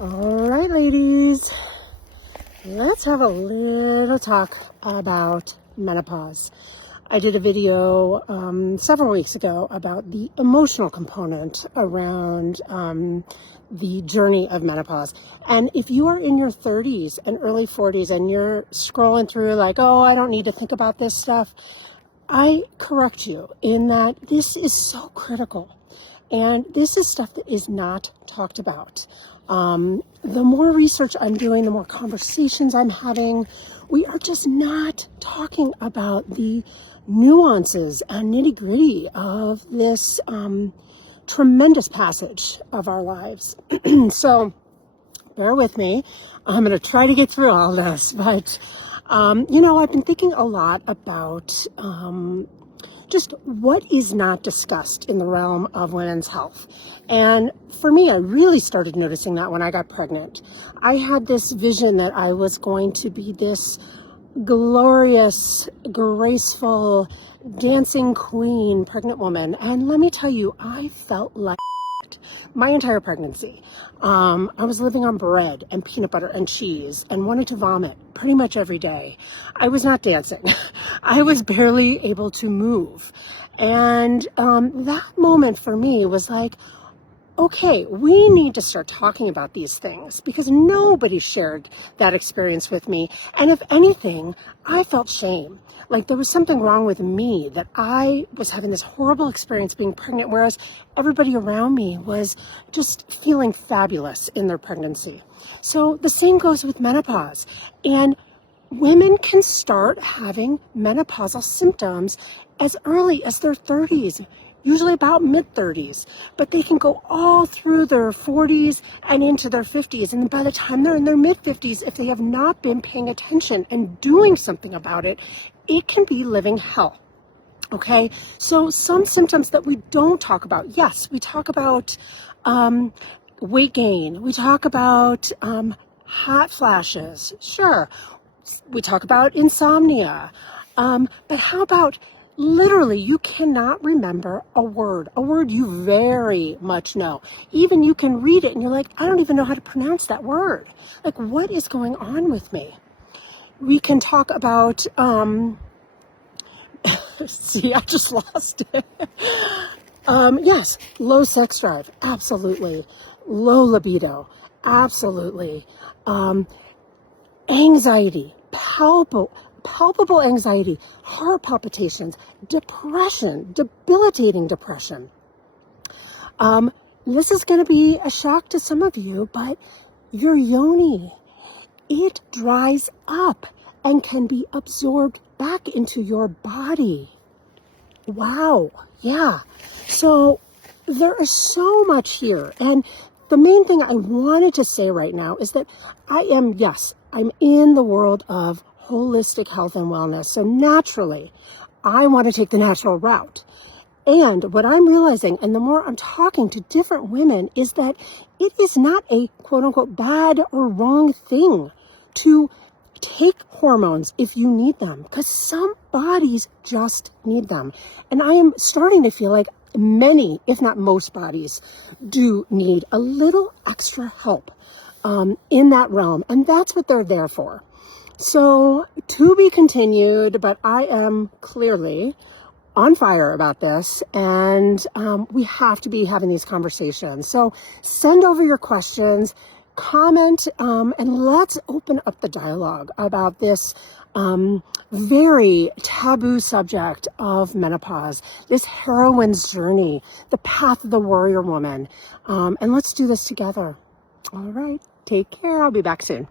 All right, ladies, let's have a little talk about menopause. I did a video several weeks ago about the emotional component around the journey of menopause. And if you are in your 30s and early 40s and you're scrolling through like, oh, I don't need to think about this stuff, I correct you in that this is so critical. And this is stuff that is not talked about. The more research I'm doing, the more conversations I'm having, we are just not talking about the nuances and nitty gritty of this tremendous passage of our lives. So bear with me. I'm going to try to get through all this, but I've been thinking a lot about just what is not discussed in the realm of women's health. And for me, I really started noticing that when I got pregnant. I had this vision that I was going to be this glorious, graceful, dancing queen pregnant woman. And let me tell you, I felt like my entire pregnancy. I was living on bread and peanut butter and cheese and wanted to vomit pretty much every day. I was not dancing. I was barely able to move. And that moment for me was like, okay, we need to start talking about these things because nobody shared that experience with me. And if anything, I felt shame. Like there was something wrong with me, that I was having this horrible experience being pregnant, whereas everybody around me was just feeling fabulous in their pregnancy. So the same goes with menopause. And women can start having menopausal symptoms as early as their 30s. Usually about mid-30s, but they can go all through their 40s and into their 50s. And by the time they're in their mid-50s, if they have not been paying attention and doing something about it, it can be living hell. Okay, so some symptoms that we don't talk about. Yes, we talk about weight gain. We talk about hot flashes. Sure, we talk about insomnia. But how about literally, you cannot remember a word you very much know. Even you can read it and you're like, I don't even know how to pronounce that word. Like, what is going on with me? We can talk about, see, I just lost it. Yes, low sex drive, absolutely. Low libido, absolutely. Anxiety, palpable anxiety, heart palpitations, depression, debilitating depression. This is going to be a shock to some of you, but your yoni, it dries up and can be absorbed back into your body. Wow. Yeah. So there is so much here. And the main thing I wanted to say right now is that I'm in the world of holistic health and wellness. So naturally, I want to take the natural route. And what I'm realizing, and the more I'm talking to different women, is that it is not a quote unquote bad or wrong thing to take hormones if you need them, because some bodies just need them. And I am starting to feel like many, if not most bodies, do need a little extra help in that realm. And that's what they're there for. So to be continued, but I am clearly on fire about this, and we have to be having these conversations. So send over your questions, comment, and let's open up the dialogue about this very taboo subject of menopause, this heroine's journey, the path of the warrior woman. And let's do this together. All right, take care. I'll be back soon.